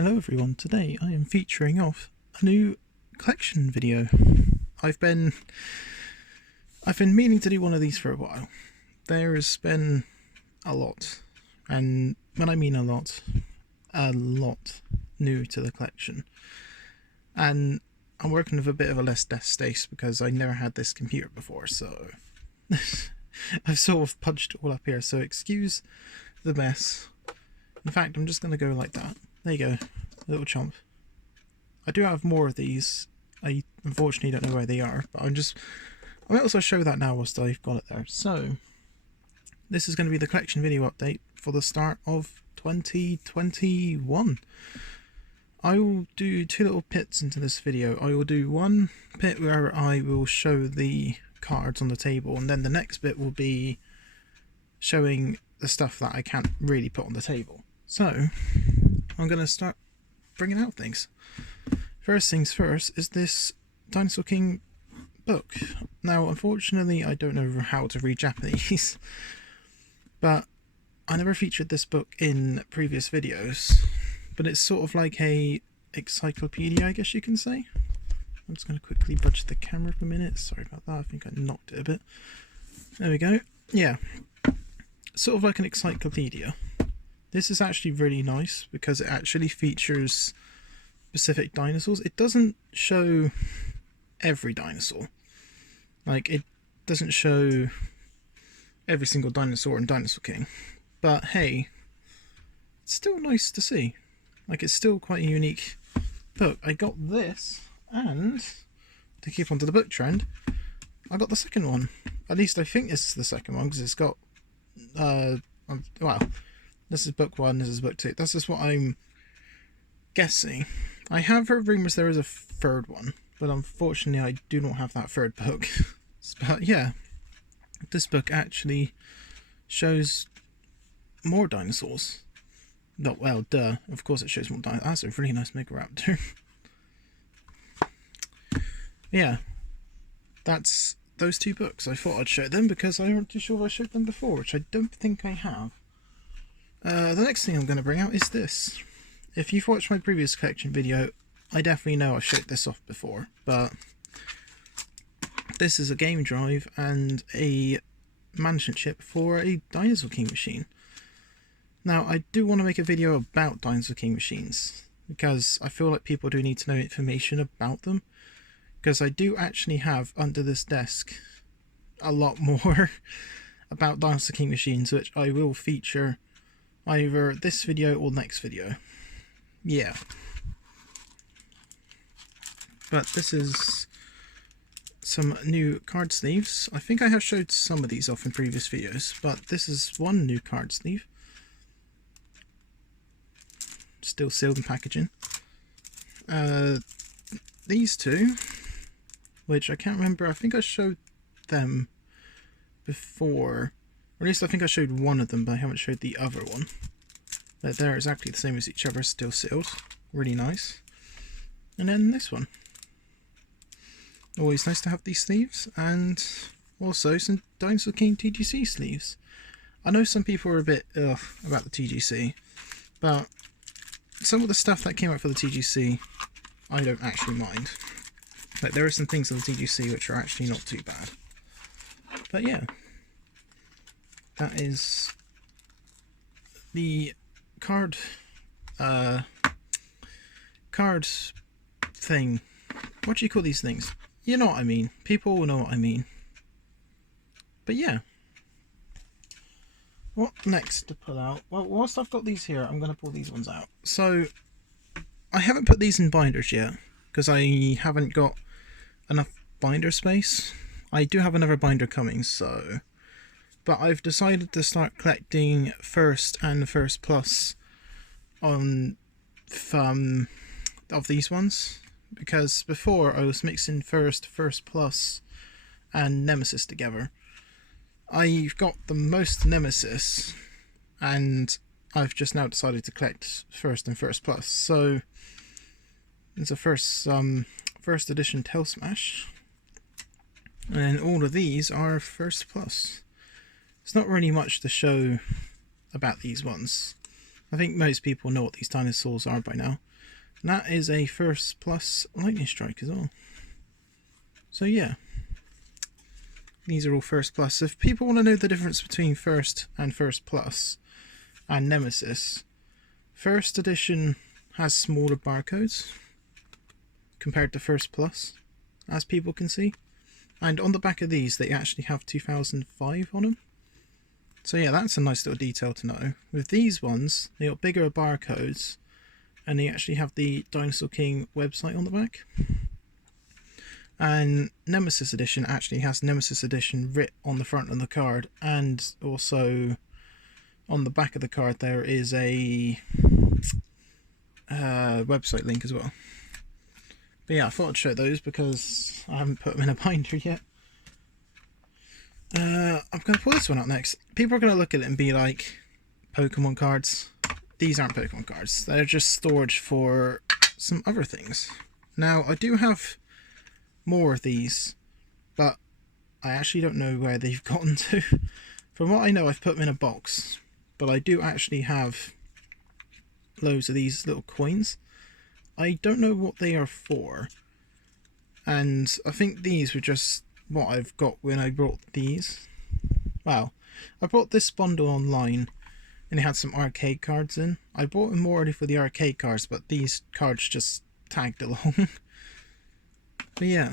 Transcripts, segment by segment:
Hello everyone, today I am featuring off a new collection video. I've been meaning to do one of these for a while. There has been a lot, and when I mean a lot new to the collection. And I'm working with a bit of a less desk space because I never had this computer before, so I've sort of punched it all up here, so excuse the mess. In fact, I'm just going to go like that. There you go, little chomp. I do have more of these. I unfortunately don't know where they are, but I might also show that now whilst I've got it there. So, this is going to be the collection video update for the start of 2021. I will do two little bits into this video. I will do one bit where I will show the cards on the table, and then the next bit will be showing the stuff that I can't really put on the table. So, I'm going to start bringing out things. First things first is this Dinosaur King book. Now, unfortunately, I don't know how to read Japanese, but I never featured this book in previous videos, but it's sort of like a encyclopedia, I guess you can say. I'm just going to quickly budge the camera for a minute. Sorry about that, I think I knocked it a bit. There we go. Yeah, sort of like an encyclopedia. This is actually really nice because it actually features specific dinosaurs. It doesn't show every dinosaur. Like, it doesn't show every single dinosaur in Dinosaur King. But hey, it's still nice to see. Like, it's still quite a unique book. I got this, and to keep on to the book trend, I got the second one. At least I think this is the second one, because it's got, well, this is book one, this is book two. This is what I'm guessing. I have heard rumours there is a third one, but unfortunately I do not have that third book. But yeah, this book actually shows more dinosaurs. Not, well, duh, of course it shows more dinosaurs. That's a really nice Megaraptor. Yeah, that's those two books. I thought I'd show them because I wasn't too sure if I showed them before, which I don't think I have. The next thing I'm going to bring out is this. If you've watched my previous collection video, I definitely know I've showed this off before, but this is a game drive and a management chip for a Dinosaur King machine. Now, I do want to make a video about Dinosaur King machines, because I feel like people do need to know information about them, because I do actually have under this desk a lot more about Dinosaur King machines, which I will feature either this video or next video. Yeah. But this is some new card sleeves. I think I have showed some of these off in previous videos, but this is one new card sleeve. Still sealed in packaging. These two, which I can't remember, I think I showed them before. Or at least I think I showed one of them, but I haven't showed the other one. But they're exactly the same as each other, still sealed. Really nice. And then this one. Always nice to have these sleeves. And also some Dinosaur King TGC sleeves. I know some people are a bit ugh about the TGC, but some of the stuff that came out for the TGC, I don't actually mind. Like, there are some things on the TGC which are actually not too bad. But yeah. That is the card thing. What do you call these things? You know what I mean. People will know what I mean. But yeah. What next to pull out? Well, whilst I've got these here, I'm going to pull these ones out. So, I haven't put these in binders yet, because I haven't got enough binder space. I do have another binder coming, so... But I've decided to start collecting First and First Plus on of these ones, because before I was mixing First Plus and Nemesis together. I've got the most Nemesis, and I've just now decided to collect First and First Plus. So it's a first edition Tail Smash, and all of these are First Plus. There's not really much to show about these ones. I think most people know what these dinosaurs are by now. And that is a First Plus Lightning Strike as well. So yeah, these are all First Plus. If people want to know the difference between First and First Plus and Nemesis, First Edition has smaller barcodes compared to First Plus, as people can see. And on the back of these, they actually have 2005 on them. So yeah, that's a nice little detail to know. With these ones, they got bigger barcodes, and they actually have the Dinosaur King website on the back. And Nemesis Edition actually has Nemesis Edition writ on the front of the card, and also on the back of the card there is a website link as well. But yeah, I thought I'd show those because I haven't put them in a binder yet. I'm going to pull this one out next. People are going to look at it and be like, Pokemon cards. These aren't Pokemon cards. They're just storage for some other things. Now, I do have more of these, but I actually don't know where they've gotten to. From what I know, I've put them in a box, but I do actually have loads of these little coins. I don't know what they are for, and I think these were just what I've got when I brought these. Well, I bought this bundle online and it had some arcade cards in. I bought them more for the arcade cards, but these cards just tagged along. But yeah,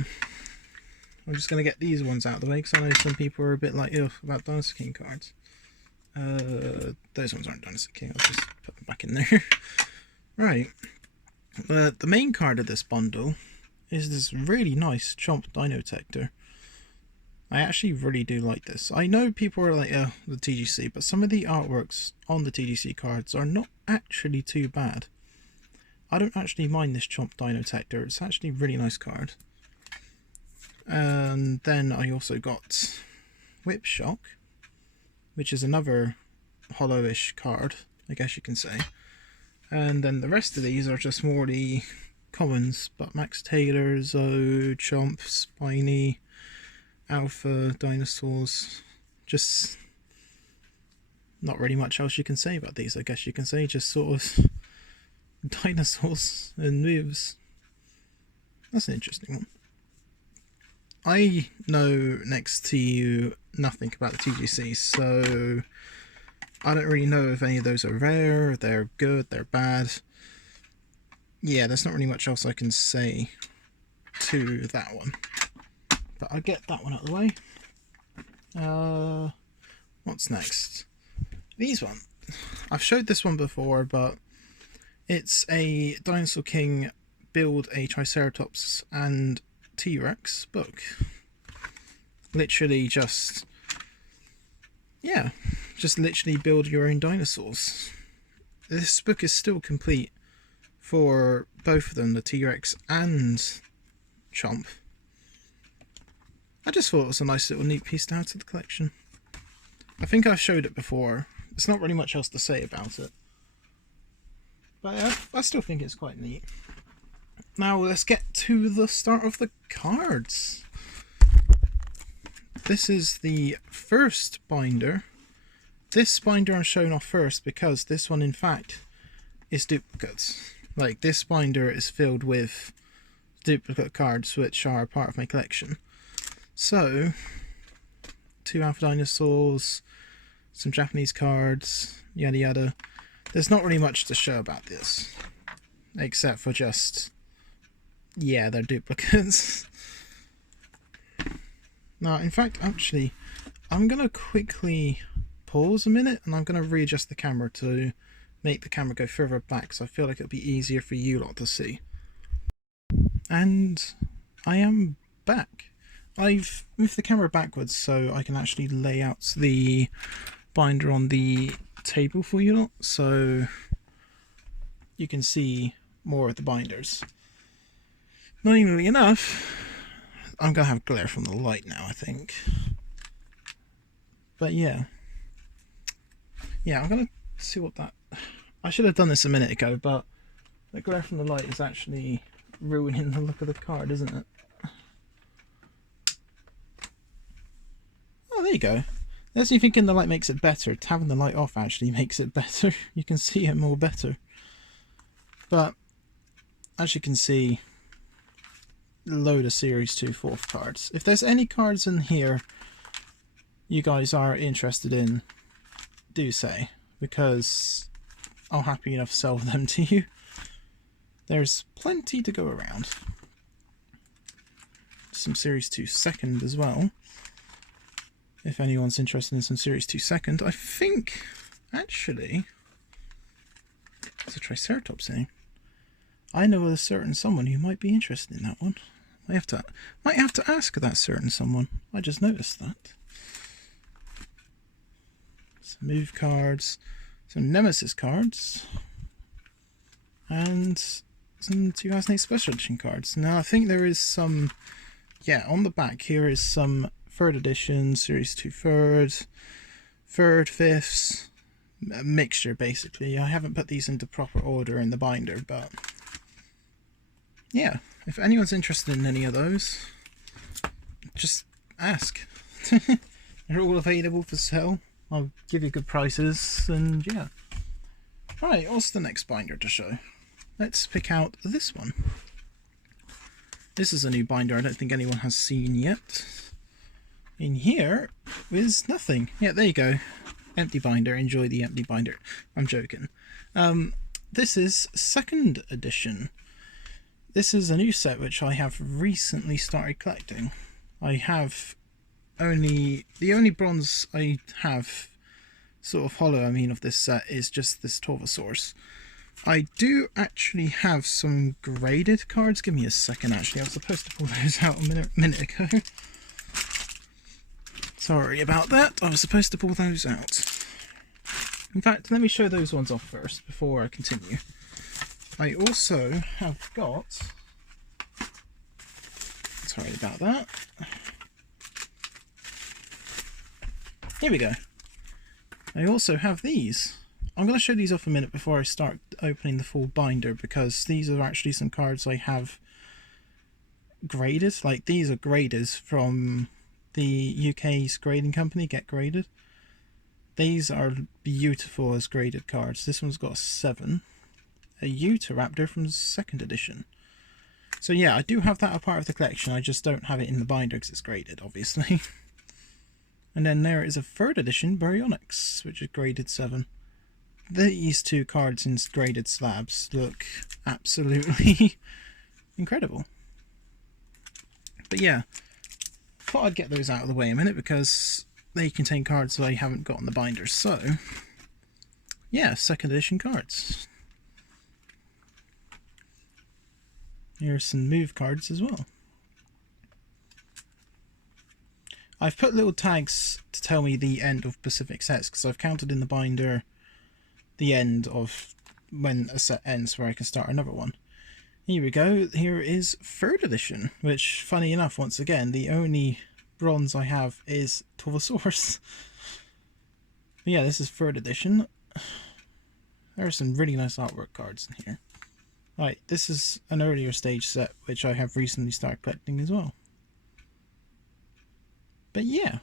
I'm just going to get these ones out of the way because I know some people are a bit like, ugh, about Dinosaur King cards. Those ones aren't Dinosaur King, I'll just put them back in there. Right, the main card of this bundle is this really nice Chomp Dino Detector. I actually really do like this. I know people are like, the TGC, but some of the artworks on the TGC cards are not actually too bad. I don't actually mind this Chomp Dino Detector, it's actually a really nice card. And then I also got Whip Shock, which is another hollowish card, I guess you can say. And then the rest of these are just more the commons, but Max Taylor, Zoe, Chomp, Spiny, Alpha, Dinosaurs, just not really much else you can say about these, I guess you can say, just sort of dinosaurs and moves. That's an interesting one. I know next to you nothing about the TGC, so I don't really know if any of those are rare, they're good, they're bad. Yeah, there's not really much else I can say to that one. But I'll get that one out of the way. What's next? These one. I've showed this one before, but it's a Dinosaur King build a Triceratops and T-Rex book. Literally just, yeah, just literally build your own dinosaurs. This book is still complete for both of them, the T-Rex and Chomp. I just thought it was a nice little neat piece to add to the collection. I think I've showed it before. There's not really much else to say about it. But I still think it's quite neat. Now let's get to the start of the cards. This is the first binder. This binder I'm showing off first because this one in fact is duplicates. Like, this binder is filled with duplicate cards which are part of my collection. So, 2 Alpha Dinosaurs, some Japanese cards, yada yada. There's not really much to show about this, except for just, yeah, they're duplicates. Now, in fact, actually, I'm going to quickly pause a minute and I'm going to readjust the camera to make the camera go further back, so I feel like it'll be easier for you lot to see. And I am back. I've moved the camera backwards so I can actually lay out the binder on the table for you lot, so you can see more of the binders. Annoyingly enough, I'm going to have glare from the light now, I think. But yeah. Yeah, I'm going to see what that... I should have done this a minute ago, but the glare from the light is actually ruining the look of the card, isn't it? Oh, there you go. Unless you thinking the light makes it better, having the light off actually makes it better. You can see it more better. But as you can see, load of Series 2 4th cards. If there's any cards in here you guys are interested in, do say, because I'll happy enough sell them to you. There's plenty to go around. Some Series 2 2nd as well. If anyone's interested in some Series 2 2nd, I think actually there's a Triceratops thing. I know a certain someone who might be interested in that one. Might have to ask that certain someone. I just noticed that. Some move cards, some Nemesis cards, and some 2008 Special Edition cards. Now I think there is some, yeah, on the back here is some 3rd edition, Series 2 3rd, 5th, a mixture basically. I haven't put these into proper order in the binder, but yeah, if anyone's interested in any of those, just ask. They're all available for sale. I'll give you good prices, and yeah. Right, what's the next binder to show? Let's pick out this one. This is a new binder I don't think anyone has seen yet. In here is nothing. Yeah, there you go. Empty binder. Enjoy the empty binder. I'm joking. This is 2nd edition. This is a new set which I have recently started collecting. I have the only bronze I have sort of hollow, of this set is just this Torvosaurus. I do actually have some graded cards. Give me a second actually. I was supposed to pull those out a minute ago. Sorry about that. I was supposed to pull those out. In fact, let me show those ones off first before I continue. I also have got... Sorry about that. Here we go. I also have these. I'm going to show these off a minute before I start opening the full binder, because these are actually some cards I have graded. Like, these are graders from the UK's grading company, Get Graded. These are beautiful as graded cards. This one's got a 7. A Utahraptor from 2nd edition. So yeah, I do have that a part of the collection. I just don't have it in the binder because it's graded, obviously. And then there is a 3rd edition Baryonyx, which is graded 7. These two cards in graded slabs look absolutely incredible. But yeah, thought I'd get those out of the way a minute because they contain cards that I haven't got in the binder. So yeah, 2nd edition cards. Here's some move cards as well. I've put little tags to tell me the end of specific sets because I've counted in the binder the end of when a set ends where I can start another one. Here we go. Here is 3rd edition, which, funny enough, once again, the only bronze I have is Torvosaurus. But yeah, this is 3rd edition. There are some really nice artwork cards in here. Right, this is an earlier stage set, which I have recently started collecting as well. But yeah,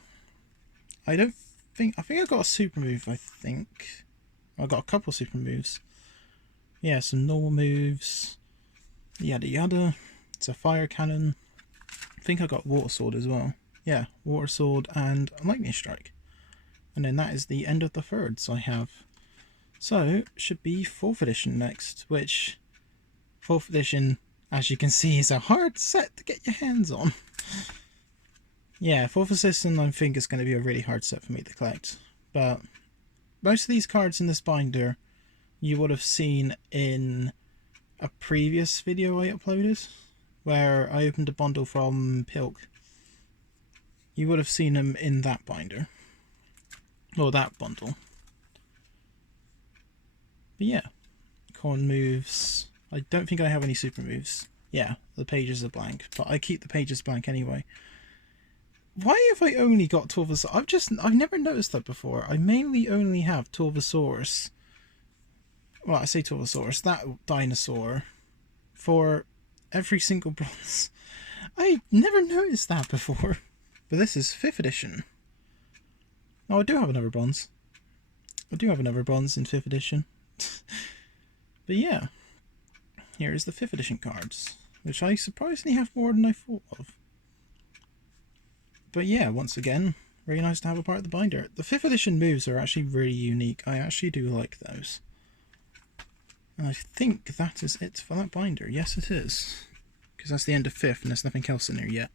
I think I got a super move, I think. I got a couple super moves. Yeah, some normal moves, yada yada. It's a fire cannon. I think I got water sword as well. Yeah, water sword and a lightning strike. And then that is the end of the 3rds I have. So, should be 4th edition next, which 4th edition, as you can see, is a hard set to get your hands on. Yeah, 4th edition I think is going to be a really hard set for me to collect. But most of these cards in this binder you would have seen in a previous video I uploaded, where I opened a bundle from Pilk. You would have seen them in that binder. Or that bundle. But yeah, corn moves. I don't think I have any super moves. Yeah, the pages are blank, but I keep the pages blank anyway. Why have I only got Torvosaurus? I've never noticed that before. I mainly only have Torvosaurus. Well, I say Torvosaurus, that dinosaur, for every single bronze. I never noticed that before. But this is 5th edition. Oh, I do have another bronze. I do have another bronze in 5th edition. But yeah, here is the 5th edition cards, which I surprisingly have more than I thought of. But yeah, once again, really nice to have a part of the binder. The 5th edition moves are actually really unique. I actually do like those. And I think that is it for that binder. Yes, it is. Because that's the end of 5th and there's nothing else in there yet.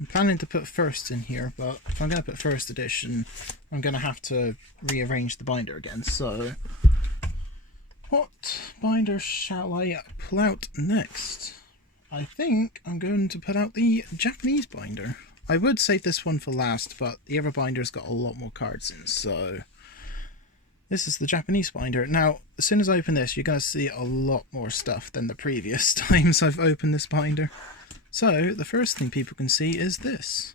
I'm planning to put 1st in here, but if I'm going to put 1st edition, I'm going to have to rearrange the binder again. So, what binder shall I pull out next? I think I'm going to put out the Japanese binder. I would save this one for last, but the other binder's got a lot more cards in, so this is the Japanese binder. Now, as soon as I open this, you're going to see a lot more stuff than the previous times I've opened this binder. So, the first thing people can see is this.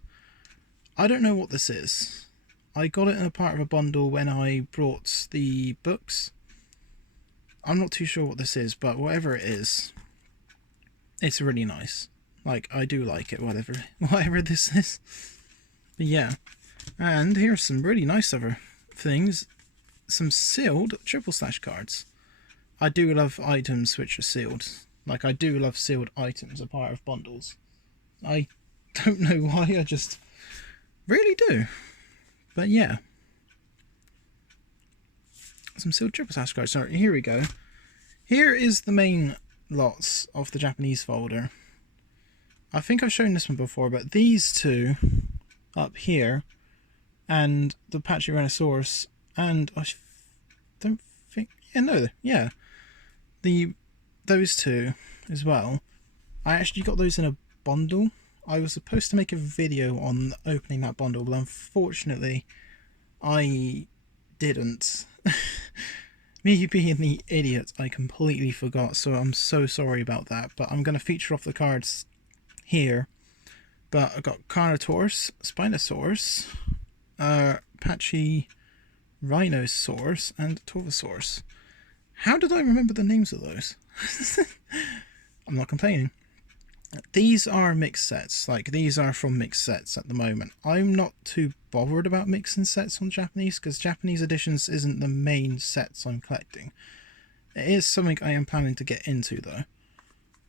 I don't know what this is. I got it in a part of a bundle when I brought the books. I'm not too sure what this is, but whatever it is, it's really nice. Like, I do like it, whatever this is. But yeah. And here's some really nice other things. Some sealed triple slash cards. I do love items which are sealed. Like, I do love sealed items a part of bundles. I don't know why, I just really do. But yeah. Some sealed triple slash cards. So here we go. Here is the main lots of the Japanese folder. I think I've shown this one before, but these two up here and the Pachyrhinosaurus and I don't think, those two as well. I actually got those in a bundle. I was supposed to make a video on opening that bundle, but unfortunately I didn't. Me being the idiot, I completely forgot, so I'm so sorry about that, but I'm going to feature off the cards here. But I've got Carnotaurus, Spinosaurus, Pachyrhinosaurus, and Torvosaurus. How did I remember the names of those? I'm not complaining. These are mixed sets. Like, these are from mixed sets at the moment. I'm not too bothered about mixing sets on Japanese, because Japanese editions isn't the main sets I'm collecting. It is something I am planning to get into, though.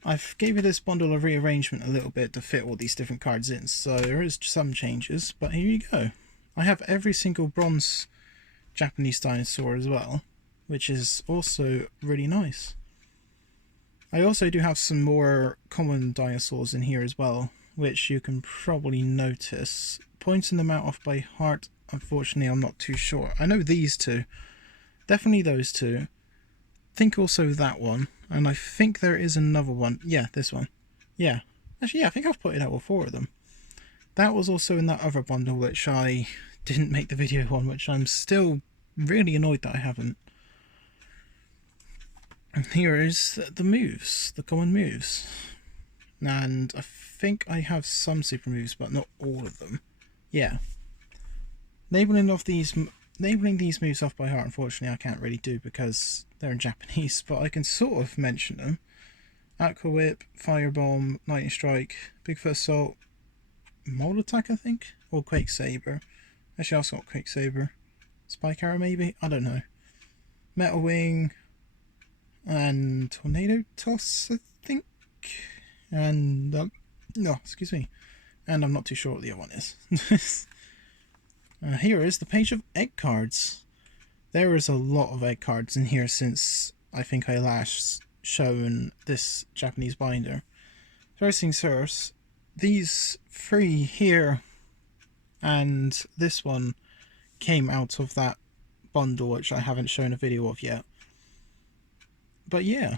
I've given this bundle a rearrangement a little bit to fit all these different cards in, so there is some changes, but here you go. I have every single bronze Japanese dinosaur as well, which is also really nice. I also do have some more common dinosaurs in here as well, which you can probably notice. Pointing them out off by heart, unfortunately I'm not too sure. I know these two, definitely those two. I think also that one, and I think there is another one. Yeah, this one. Yeah, actually, yeah, I think I've put it out all 4 of them. That was also in that other bundle which I didn't make the video on, which I'm still really annoyed that I haven't. And here is the moves, the common moves. And I think I have some super moves, but not all of them. Yeah. Labeling these moves off by heart, unfortunately, I can't really do because they're in Japanese, but I can sort of mention them. Aqua Whip, Firebomb, Lightning Strike, Bigfoot Assault, Mold Attack, I think? Or Quake Saber. Actually, I also got Quake Saber. Spike Arrow, maybe? I don't know. Metal Wing, and Tornado Toss, I think. And, no, excuse me. And I'm not too sure what the other one is. Here is the page of egg cards. There is a lot of egg cards in here since I think I last shown this Japanese binder. First things first, these 3 here and this one came out of that bundle which I haven't shown a video of yet. But yeah,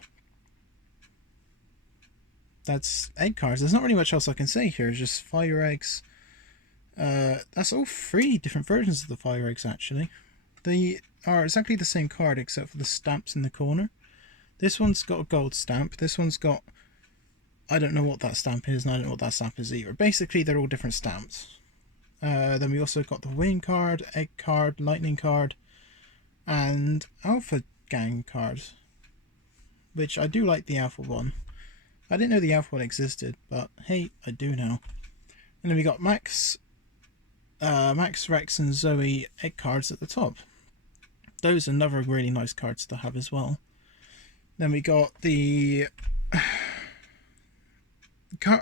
that's egg cards. There's not really much else I can say here, it's just fire eggs. That's all 3 different versions of the fire eggs actually. They are exactly the same card except for the stamps in the corner. This one's got a gold stamp, this one's got, I don't know what that stamp is, and I don't know what that stamp is either. Basically they're all different stamps. Then we also got the wing card, egg card, lightning card, and alpha gang card. Which I do like the alpha one. I didn't know the alpha one existed, but hey, I do now. And then we got Max Max, Rex and Zoe egg cards at the top. Those are another really nice cards to have as well. Then we got the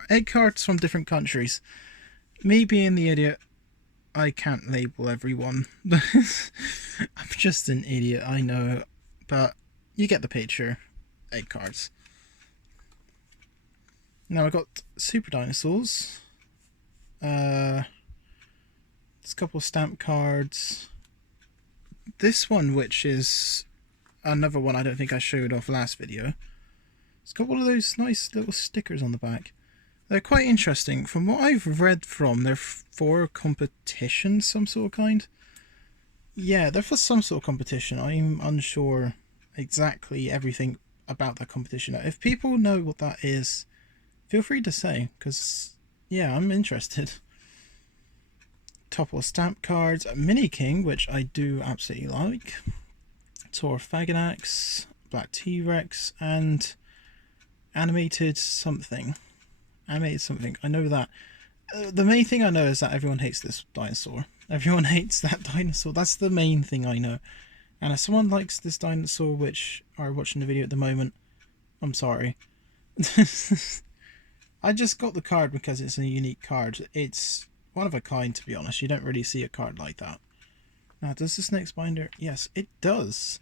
egg cards from different countries. Me being the idiot, I can't label everyone. I'm just an idiot, I know, but you get the picture. Egg cards. Now I got Super Dinosaurs. There's a couple of stamp cards. This one, which is another one I don't think I showed off last video. It's got one of those nice little stickers on the back. They're quite interesting. From what I've read from, they're for competition, some sort of kind. Yeah, they're for some sort of competition. I'm unsure exactly everything about that competition. If people know what that is, feel free to say, because, yeah, I'm interested. Couple of stamp cards, a Mini King, which I do absolutely like. Torfaganax, Black T-Rex, and Animated something. Animated something. I know that. The main thing I know is that everyone hates this dinosaur. Everyone hates that dinosaur. That's the main thing I know. And if someone likes this dinosaur, which are watching the video at the moment, I'm sorry. I just got the card because it's a unique card. It's one of a kind, to be honest. You don't really see a card like that. Now, does this next binder? Yes, it does.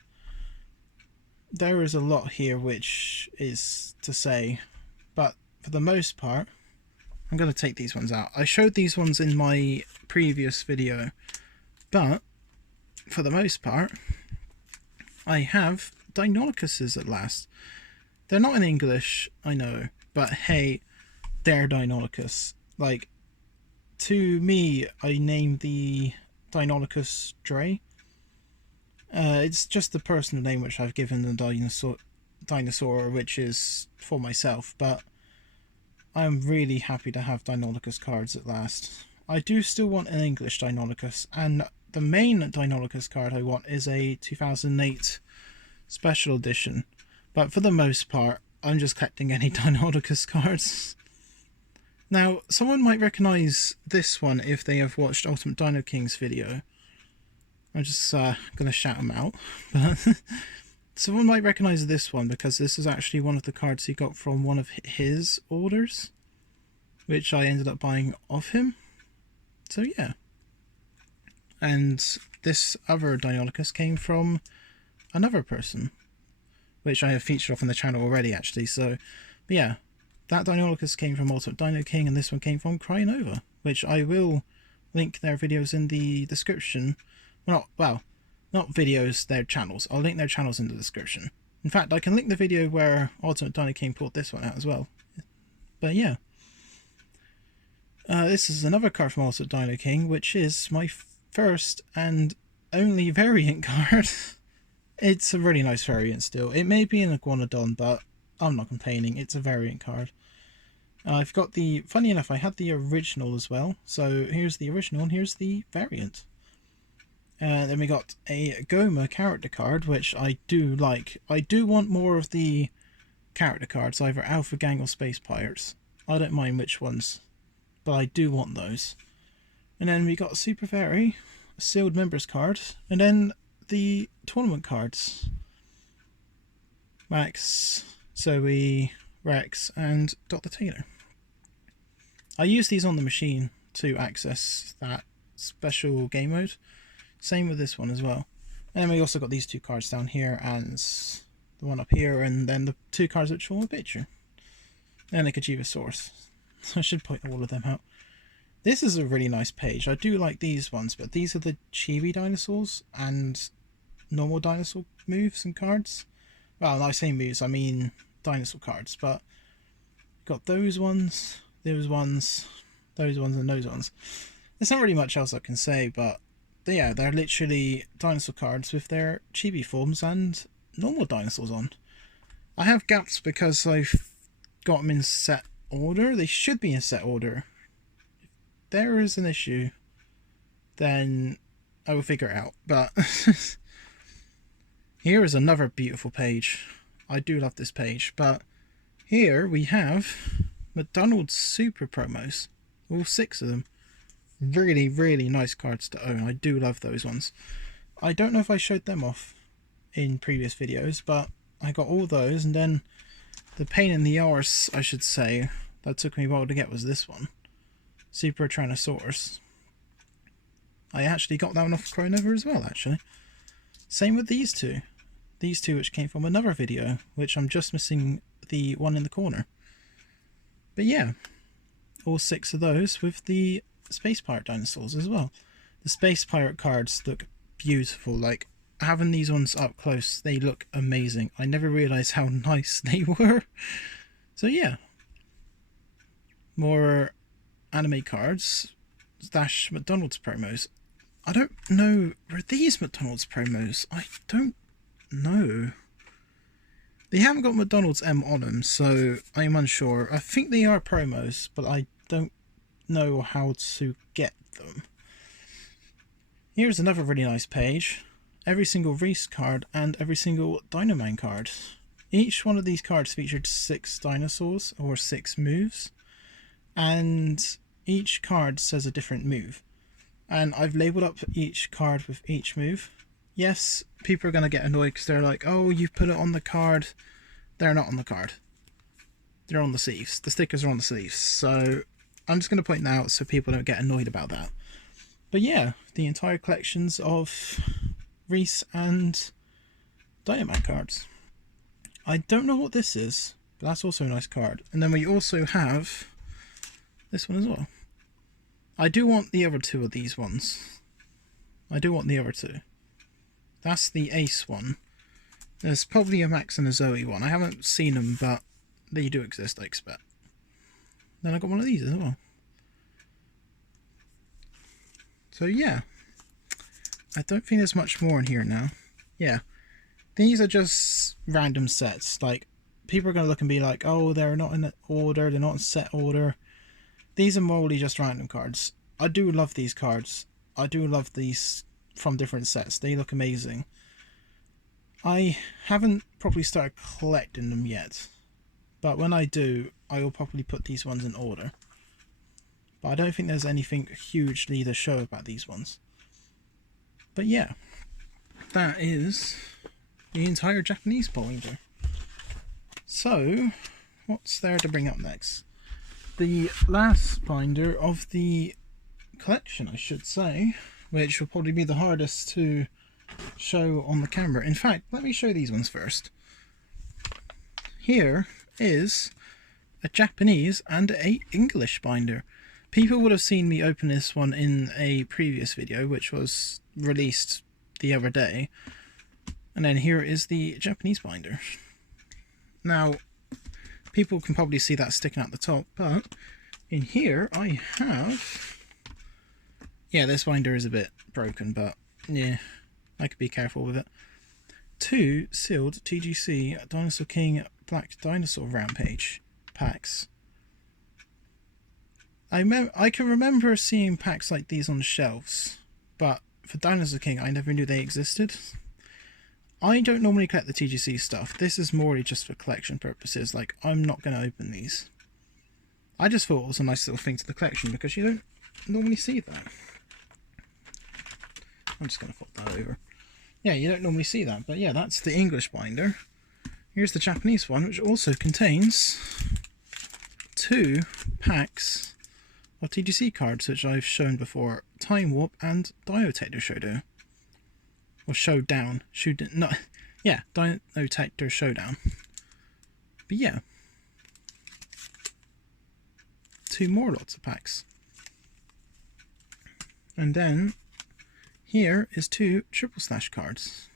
There is a lot here which is to say, but for the most part, I'm going to take these ones out. I showed these ones in my previous video, but for the most part, I have Deinonychuses at last. They're not in English, I know, but hey, they're Deinonychus. Like, to me, I named the Deinonychus Dre. It's just the personal name which I've given the dinosaur, which is for myself, but I'm really happy to have Deinonychus cards at last. I do still want an English Deinonychus, and the main Deinonychus card I want is a 2008 special edition, but for the most part, I'm just collecting any Deinonychus cards. Now, someone might recognise this one if they have watched Ultimate Dino King's video. I'm just going to shout him out. But someone might recognise this one because this is actually one of the cards he got from one of his orders, which I ended up buying off him. So yeah. And this other Deinonychus came from another person, which I have featured off on the channel already actually. So yeah. That Deinonychus came from Ultimate Dino King, and this one came from Cryonova, which I will link their videos in the description. Not videos, their channels. I'll link their channels in the description. In fact, I can link the video where Ultimate Dino King pulled this one out as well. But yeah. This is another card from Ultimate Dino King, which is my first and only variant card. It's a really nice variant still. It may be an Iguanodon, but I'm not complaining. It's a variant card. I've got the... Funny enough, I had the original as well. So here's the original and here's the variant. Then we got a Goma character card, which I do like. I do want more of the character cards, either Alpha Gang or Space Pirates. I don't mind which ones, but I do want those. And then we got a Super Fairy, a sealed members card, and then the tournament cards. Max, Zoe, Rex, and Dr. Taylor. I use these on the machine to access that special game mode. Same with this one as well. And then we also got these two cards down here and the one up here, and then the two cards which form a picture. And the Kajivasaurus. I should point all of them out. This is a really nice page. I do like these ones, but these are the chibi dinosaurs and normal dinosaur moves and cards. Well, when I say moves, I mean dinosaur cards, but got those ones, those ones, those ones, and those ones. There's not really much else I can say, but yeah, they're literally dinosaur cards with their chibi forms and normal dinosaurs on. I have gaps because I've got them in set order. They should be in set order. If there is an issue, then I will figure it out. But here is another beautiful page. I do love this page. But here we have McDonald's Super Promos. All 6 of them. Really, really nice cards to own. I do love those ones. I don't know if I showed them off in previous videos, but I got all those, and then the pain in the arse, I should say, that took me a while to get was this one. Super Tyrannosaurus. I actually got that one off Cronova as well, actually. Same with these two. These two which came from another video, which I'm just missing the one in the corner. But yeah, all 6 of those with the Space Pirate dinosaurs as well. The Space Pirate cards look beautiful. Like, having these ones up close, they look amazing. I never realised how nice they were. So yeah. More anime cards. Dash McDonald's promos. I don't know. Were these McDonald's promos? I don't know. They haven't got McDonald's M on them, so I'm unsure. I think they are promos, but I don't know how to get them. Here's another really nice page. Every single Reese card and every single Dinoman card. Each one of these cards featured 6 dinosaurs or 6 moves, and each card says a different move. And I've labelled up each card with each move. Yes, people are going to get annoyed because they're like, oh, you put it on the card. They're not on the card. They're on the sleeves. The stickers are on the sleeves. So I'm just going to point that out so people don't get annoyed about that. But yeah, the entire collections of Reese and Dinoman cards. I don't know what this is, but that's also a nice card. And then we also have this one as well. I do want the other 2 of these ones. I do want the other 2. That's the Ace one. There's probably a Max and a Zoe one. I haven't seen them, but they do exist, I expect. Then I got one of these as well. So yeah. I don't think there's much more in here now. Yeah. These are just random sets. Like, people are going to look and be like, oh, they're not in order, they're not in set order. These are morally just random cards. I do love these cards. I do love these from different sets. They look amazing. I haven't probably started collecting them yet. But when I do, I will probably put these ones in order. But I don't think there's anything hugely to show about these ones. But yeah, that is the entire Japanese binder. So, what's there to bring up next? The last binder of the collection, I should say, which will probably be the hardest to show on the camera. In fact, let me show these ones first. Here is a Japanese and an English binder. People would have seen me open this one in a previous video, which was released the other day. And then here is the Japanese binder. Now, people can probably see that sticking out the top, but in here I have... Yeah, this binder is a bit broken, but yeah, I could be careful with it. 2 sealed TGC Dinosaur King Black Dinosaur Rampage packs. I can remember seeing packs like these on the shelves, but for Dinosaur King I never knew they existed. I don't normally collect the TGC stuff. This is more just for collection purposes. Like, I'm not going to open these. I just thought it was a nice little thing to the collection because you don't normally see that. I'm just going to flip that over. Yeah, you don't normally see that. But yeah, that's the English binder. Here's the Japanese one, which also contains 2 packs of TGC cards, which I've shown before. Time Warp and Dino Showdown. Or Showdown. Yeah, Dino Showdown. But yeah. 2 more lots of packs. And then here is 2 triple slash cards.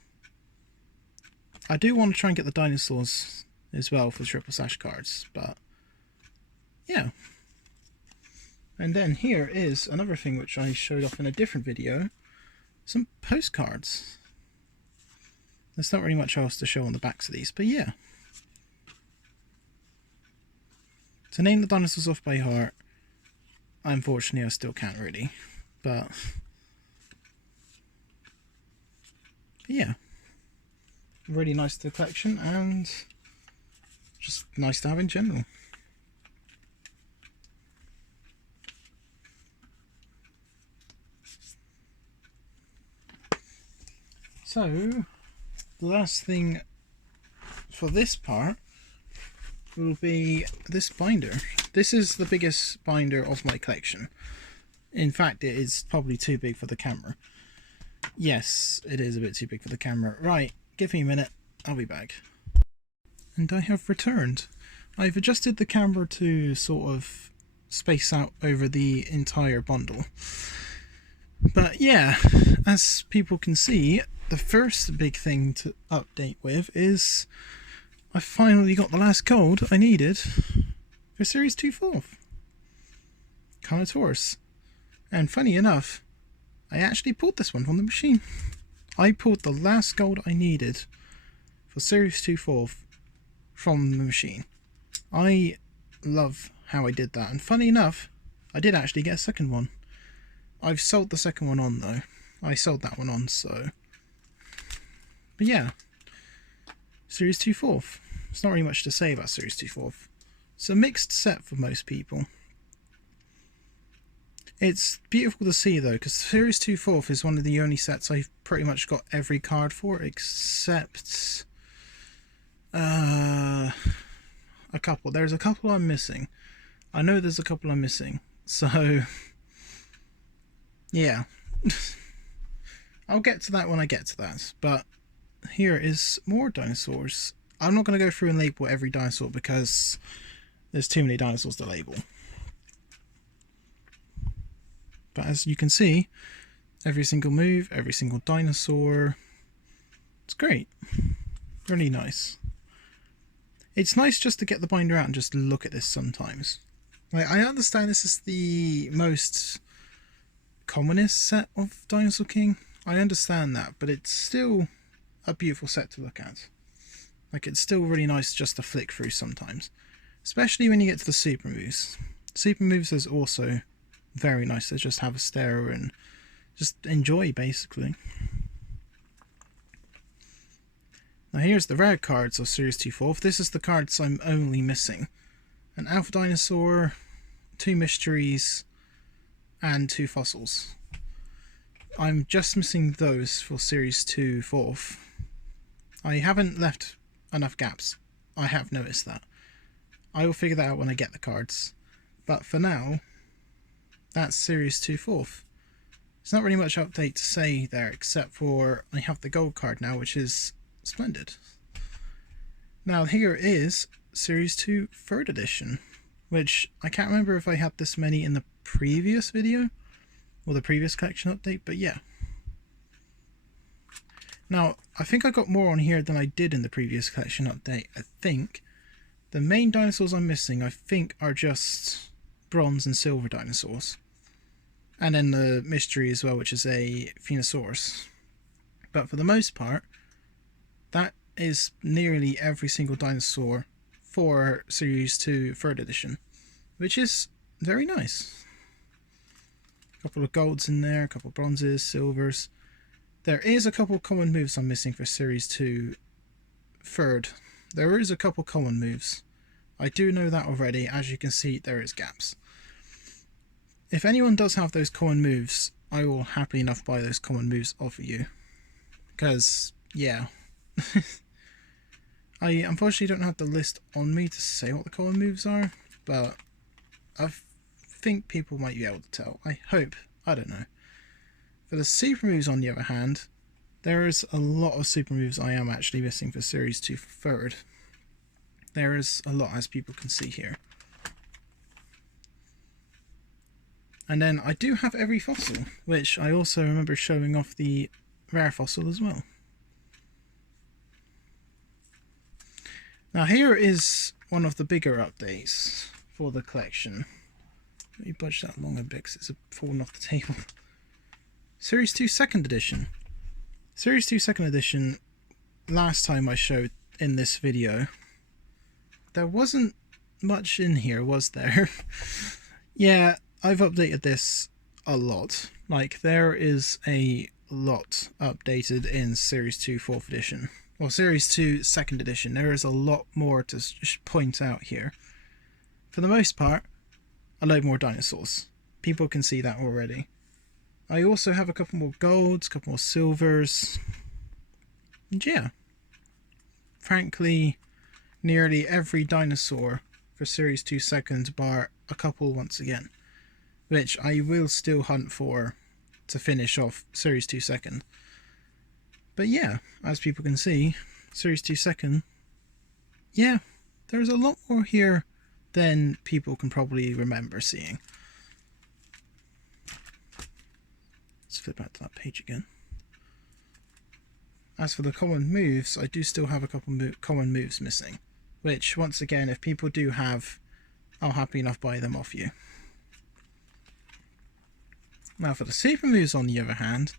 I do want to try and get the dinosaurs as well for triple slash cards, but yeah. And then here is another thing which I showed off in a different video. Some postcards. There's not really much else to show on the backs of these, but yeah. To name the dinosaurs off by heart, unfortunately I still can't really, but yeah. Really nice to the collection and just nice to have in general. So, the last thing for this part will be this binder. This is the biggest binder of my collection. In fact, it is probably too big for the camera. Yes, it is a bit too big for the camera. Right, give me a minute, I'll be back. And I have returned. I've adjusted the camera to sort of space out over the entire bundle. But yeah, as people can see, the first big thing to update with is I finally got the last code I needed for Series 2/4. Carnotaurus. And funny enough, I actually pulled this one from the machine. I pulled the last gold I needed for Series 2/4 from the machine. I love how I did that. And funny enough, I did actually get a second one. I've sold the second one on though. I sold that one on, so... But yeah. Series 2/4. There's not really much to say about Series 2/4. It's a mixed set for most people. It's beautiful to see though, because Series 2/4 is one of the only sets I've pretty much got every card for, except a couple. There's a couple I'm missing. I know there's a couple I'm missing, so yeah. I'll get to that when I get to that, but here is more dinosaurs. I'm not going to go through and label every dinosaur because there's too many dinosaurs to label. But as you can see, every single move, every single dinosaur, it's great. Really nice. It's nice just to get the binder out and just look at this sometimes. Like, I understand this is the most commonest set of Dinosaur King. I understand that, but it's still a beautiful set to look at. Like, it's still really nice just to flick through sometimes. Especially when you get to the super moves. Super moves is also very nice to just have a stare and just enjoy, basically. Now here's the rare cards of Series 2/4. This is the cards I'm only missing. An Alpha Dinosaur, 2 Mysteries, and 2 Fossils. I'm just missing those for Series 2/4. I haven't left enough gaps. I have noticed that. I will figure that out when I get the cards. But for now, that's Series 2/4. There's not really much update to say there, except for I have the gold card now, which is splendid. Now here is Series 2 3rd edition, which I can't remember if I had this many in the previous video or the previous collection update, but yeah. Now I think I got more on here than I did in the previous collection update. I think the main dinosaurs I'm missing, I think, are just bronze and silver dinosaurs, and then the mystery as well, which is a Phenosaurus. But for the most part, that is nearly every single dinosaur for Series 2 3rd edition, which is very nice. A couple of golds in there, a couple of bronzes, silvers. There is a couple of common moves I'm missing for Series 2 3rd. There is a couple common moves. I do know that already. As you can see, there is gaps. If anyone does have those common moves, I will happily enough buy those common moves off of you. Because, yeah. I unfortunately don't have the list on me to say what the common moves are, but I think people might be able to tell. I hope. I don't know. For the super moves, on the other hand, there is a lot of super moves I am actually missing for Series 2 3rd. There is a lot, as people can see here. And then I do have every fossil, which I also remember showing off the rare fossil as well. Now here is one of the bigger updates for the collection. Let me budge that along a bit because it's fallen off the table. Series 2 2nd edition. Series 2 2nd edition, last time I showed in this video, there wasn't much in here, was there? Yeah, I've updated this a lot. Like, there is a lot updated in Series 2 4th edition. Well, Series 2 2nd edition. There is a lot more to point out here. For the most part, a load more dinosaurs. People can see that already. I also have a couple more golds, a couple more silvers, And yeah, frankly, nearly every dinosaur for Series 2 Second, bar a couple once again, which I will still hunt for to finish off Series 2 Second. But yeah, as people can see, Series 2 Second, yeah, there's a lot more here than people can probably remember seeing. Let's flip back to that page again. As for the common moves, I do still have a couple common moves missing, which, once again, if people do have, I'll happy enough buy them off you. Now for the super moves, on the other hand,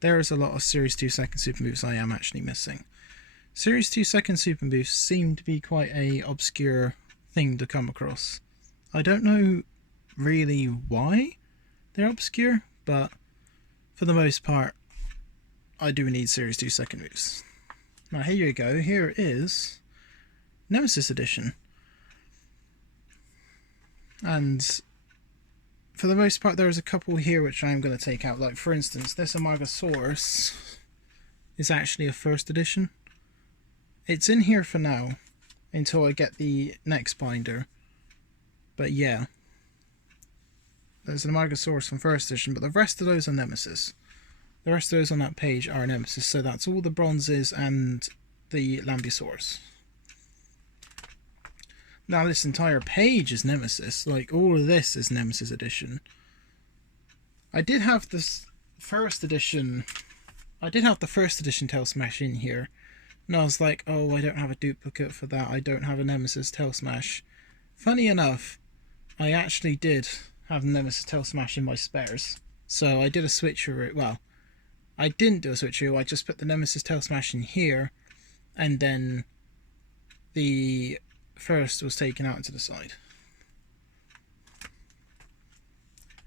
there is a lot of Series 2 Second super moves I am actually missing. Series 2 Second super moves seem to be quite a obscure thing to come across. I don't know really why they're obscure, but for the most part, I do need Series 2 Second moves. Now here you go, here is Nemesis Edition. And for the most part, there's a couple here which I'm going to take out. Like, for instance, this Amargasaurus is actually a first edition. It's in here for now, until I get the next binder. But yeah, there's an Amargasaurus from first edition, but the rest of those are Nemesis. The rest of those on that page are Nemesis, so that's all the bronzes and the Lambeosaurus. Now this entire page is Nemesis, like all of this is Nemesis Edition. I did have this first edition, Tail Smash in here, and I was like, oh, I don't have a duplicate for that, I don't have a Nemesis Tail Smash. Funny enough, I actually did have Nemesis Tail Smash in my spares, so I did a switcheroo. Well, I didn't do a switcheroo, I just put the Nemesis Tail Smash in here, and then the first was taken out to the side.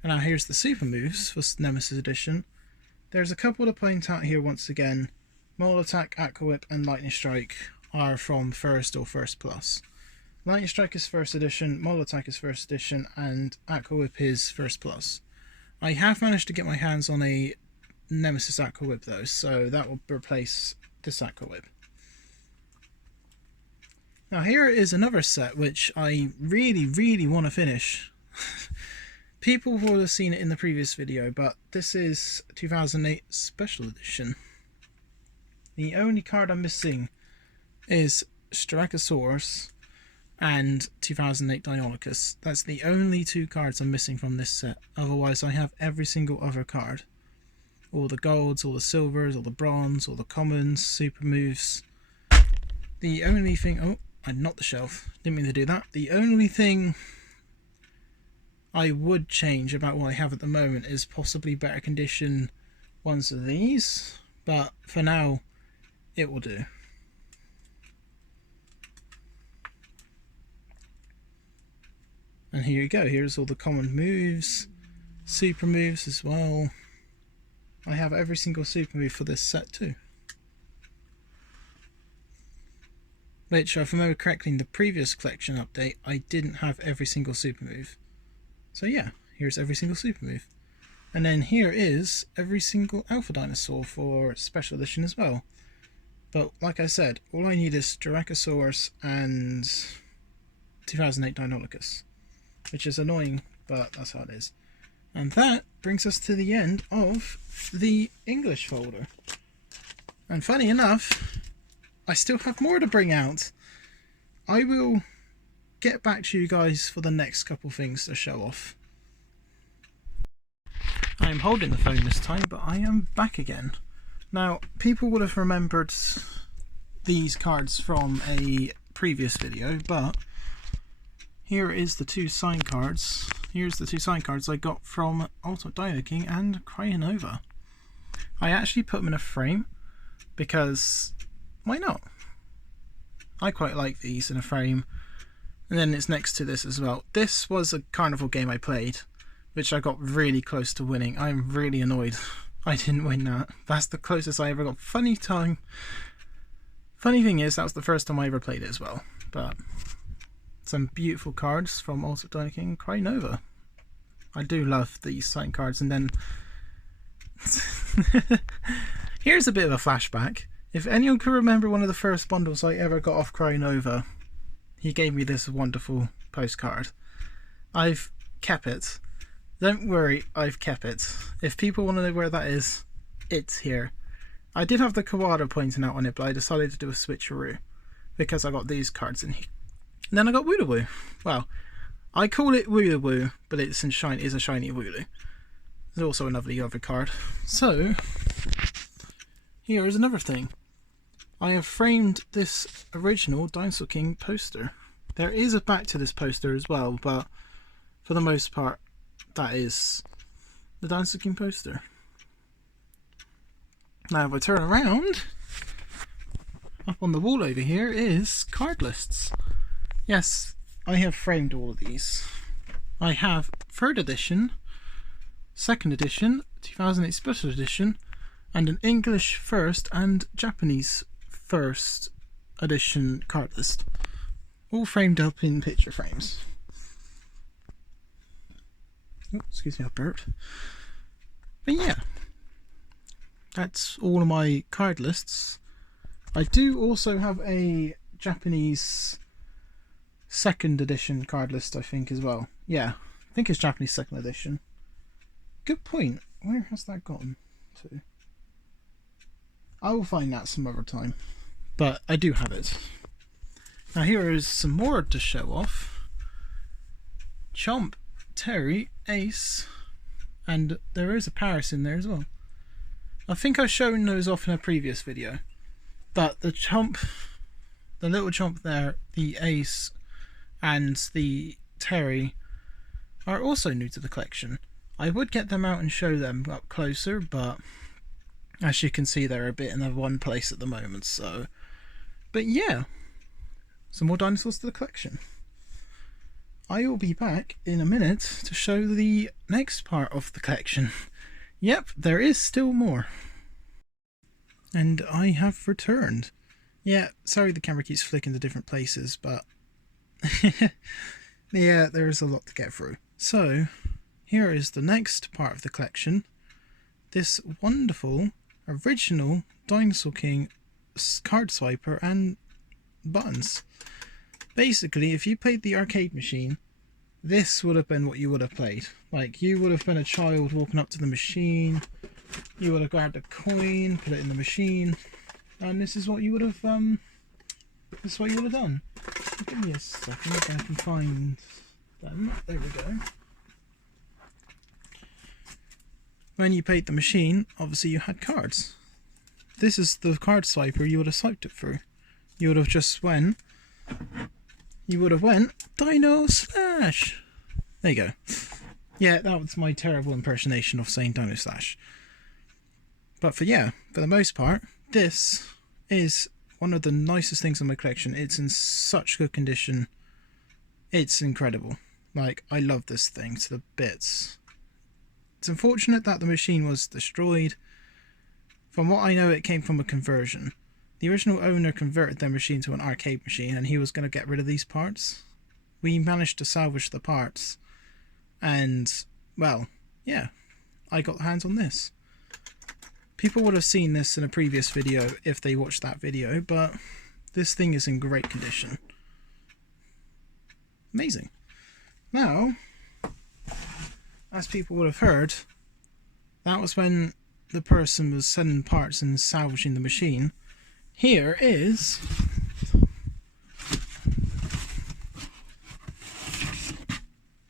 And now here's the super moves for Nemesis Edition. There's a couple to point out here once again. Mole Attack, Aqua Whip and Lightning Strike are from first or first plus. Lightning Strike is first edition, Mole Attack is first edition, and Aqua Whip is first plus. I have managed to get my hands on a Nemesis Aqua Whip though, so that will replace this Aqua Whip. Now here is another set which I really want to finish. People will have seen it in the previous video, but this is 2008 Special Edition. The only card I'm missing is Styracosaurus and 2008 Deinonychus. That's the only two cards I'm missing from this set. Otherwise I have every single other card. All the golds, all the silvers, all the bronze, all the commons, super moves. The only thing... oh, I knocked the shelf. Didn't mean to do that. The only thing I would change about what I have at the moment is possibly better condition ones of these. But for now, it will do. And here you go. Here's all the common moves. Super moves as well. I have every single super move for this set too. Which, if I remember correctly, in the previous collection update, I didn't have every single super move. So yeah, here's every single super move. And then here is every single Alpha Dinosaur for Special Edition as well. But like I said, all I need is Styracosaurus and 2008 Deinonychus. Which is annoying, but that's how it is. And that brings us to the end of the English folder. And funny enough, I still have more to bring out. I will get back to you guys for the next couple things to show off. I am holding the phone this time, but I am back again. Now, people would have remembered these cards from a previous video, but here is the two sign cards. Here's the two sign cards I got from Ultimate Dino King and Cryonova. I actually put them in a frame because why not? I quite like these in a frame. And then it's next to this as well. This was a carnival game I played, which I got really close to winning. I'm really annoyed I didn't win that. That's the closest I ever got. Funny thing is, that was the first time I ever played it as well. But some beautiful cards from Ultimate Dino King and Cryonova. I do love these signed cards. And then here's a bit of a flashback. If anyone can remember one of the first bundles I ever got off Cryonova, he gave me this wonderful postcard. I've kept it. Don't worry, I've kept it. If people want to know where that is, it's here. I did have the koala pointing out on it, but I decided to do a switcheroo because I got these cards in here. And then I got Wooloo. Well, I call it Wooloo, but it's a shiny Wooloo. There's also another other card. So, here is another thing. I have framed this original Dinosaur King poster. There is a back to this poster as well, but for the most part, that is the Dinosaur King poster. Now if I turn around, up on the wall over here is card lists. Yes, I have framed all of these. I have 3rd edition, 2nd edition, 2008 Special Edition, and an English 1st and Japanese 1st edition card list. All framed up in picture frames. Oh, excuse me, I burped. But yeah, that's all of my card lists. I do also have a Japanese 2nd edition card list, I think, as well. Yeah, I think it's Japanese 2nd edition. Good point. Where has that gone to? I will find that some other time. But I do have it. Now here is some more to show off. Chomp, Terry, Ace, and there is a Paris in there as well. I think I've shown those off in a previous video. But the Chomp, the little Chomp there, the Ace, and the Terry are also new to the collection. I would get them out and show them up closer, but as you can see, they're a bit in one place at the moment, so... But yeah, some more dinosaurs to the collection. I will be back in a minute to show the next part of the collection. Yep, there is still more. And I have returned. Yeah, sorry the camera keeps flicking to different places, but... yeah, there is a lot to get through. So, here is the next part of the collection. This wonderful, original Dinosaur King card swiper and buttons. Basically, if you played the arcade machine, this would have been what you would have played. Like, you would have been a child walking up to the machine, you would have grabbed a coin, put it in the machine, and this is what you would have done. Give me a second if I can find them. There we go. When you played the machine, obviously you had cards. This is the card swiper you would have swiped it through. You would have just went Dino Slash. There you go. Yeah, that was my terrible impersonation of saying Dino Slash. But for the most part, this is one of the nicest things in my collection. It's in such good condition. It's incredible. Like, I love this thing to the bits. It's unfortunate that the machine was destroyed. From what I know, it came from a conversion. The original owner converted their machine to an arcade machine, and he was going to get rid of these parts. We managed to salvage the parts. And, well, yeah, I got hands on this. People would have seen this in a previous video if they watched that video, but this thing is in great condition. Amazing. Now, as people would have heard, that was when the person was sending parts and salvaging the machine. Here is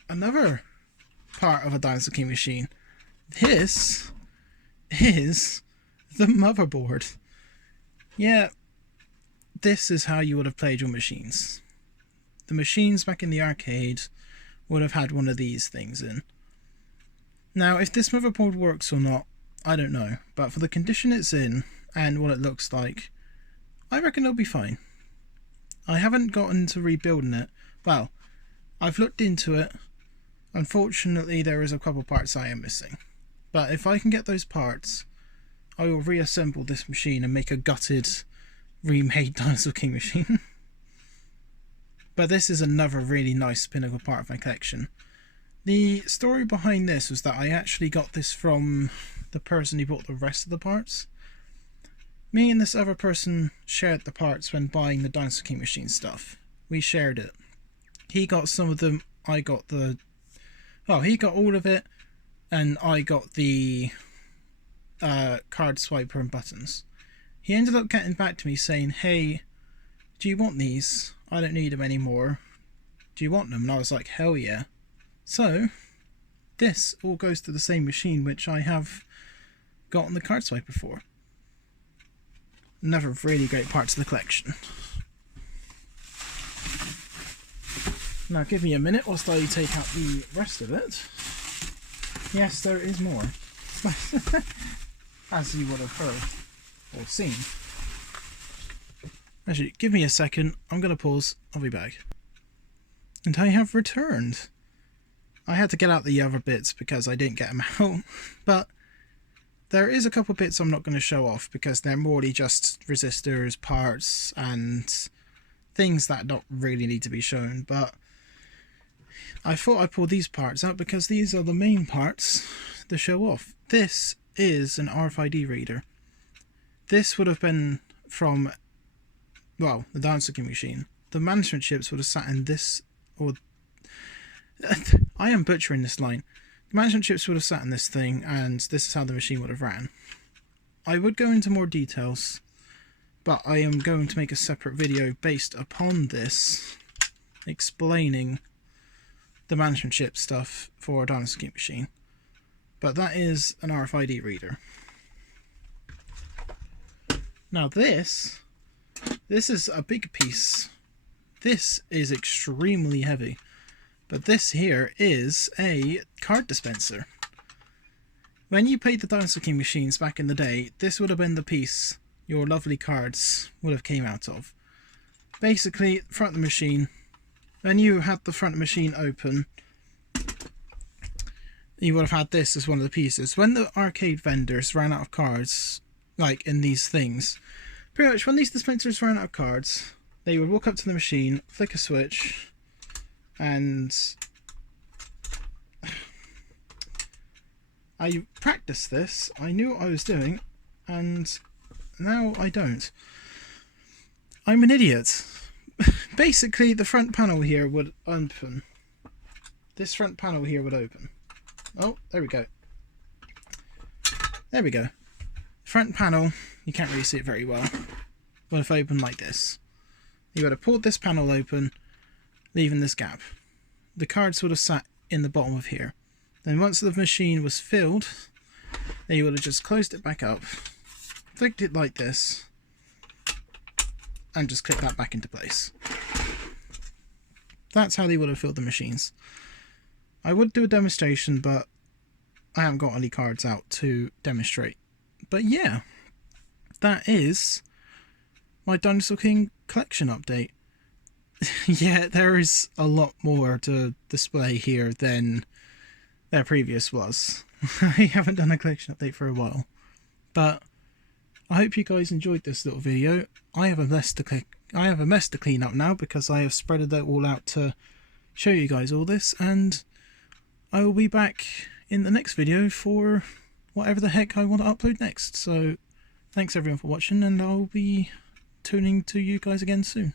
another part of a Dinosaur King machine. This is the motherboard. Yeah, this is how you would have played your machines. The machines back in the arcade would have had one of these things in. Now, if this motherboard works or not, I don't know, but for the condition it's in and what it looks like, I reckon it'll be fine. I haven't gotten to rebuilding it. Well, I've looked into it. Unfortunately, there is a couple parts I am missing. But if I can get those parts, I will reassemble this machine and make a gutted, remade Dinosaur King machine. But this is another really nice pinnacle part of my collection. The story behind this was that I actually got this from the person who bought the rest of the parts. Me and this other person shared the parts when buying the Dinosaur King machine stuff. We shared it. He got some of them, I got the... Well, he got all of it, and I got the card swiper and buttons. He ended up getting back to me saying, hey, do you want these? I don't need them anymore. Do you want them? And I was like, hell yeah. So, this all goes to the same machine which I have gotten the card swiper for. Another really great part of the collection. Now give me a minute whilst I take out the rest of it. Yes, there is more. As you would have heard or seen. Actually, give me a second. I'm going to pause. I'll be back. And I have returned. I had to get out the other bits because I didn't get them out. But there is a couple bits I'm not going to show off because they're more just resistors, parts, and things that don't really need to be shown. But I thought I'd pull these parts out because these are the main parts to show off. This is an Rfid Reader. This would have been from, well, the Dinosaur King machine. The management chips would have sat in this, or I am butchering this line. The management chips would have sat in this thing, and this is how the machine would have ran. I would go into more details, but I am going to make a separate video based upon this, explaining the management chip stuff for a Dinosaur King machine. But that is an Rfid Reader. Now this is a big piece. This is extremely heavy. But this here is a card dispenser. When you played the Dinosaur King machines back in the day, this would have been the piece your lovely cards would have came out of. Basically, front of the machine, when you had the front of the machine open, you would have had this as one of the pieces. When the arcade vendors ran out of cards, like in these things, pretty much when these dispensers ran out of cards, they would walk up to the machine, flick a switch, and I practiced this, I knew what I was doing, and now I don't. I'm an idiot. Basically, the front panel here would open. This front panel here would open. Oh, there we go. There we go. Front panel, you can't really see it very well, would have opened like this. You would have pulled this panel open, leaving this gap. The cards would have sat in the bottom of here. Then once the machine was filled, then you would have just closed it back up, flicked it like this, and just click that back into place. That's how they would have filled the machines. I would do a demonstration, but I haven't got any cards out to demonstrate. But yeah, that is my Dinosaur King collection update. Yeah, there is a lot more to display here than there previous was. I haven't done a collection update for a while. But I hope you guys enjoyed this little video. I have a mess to clean up now because I have spread it all out to show you guys all this, and I will be back in the next video for whatever the heck I want to upload next. So thanks everyone for watching, and I'll be tuning to you guys again soon.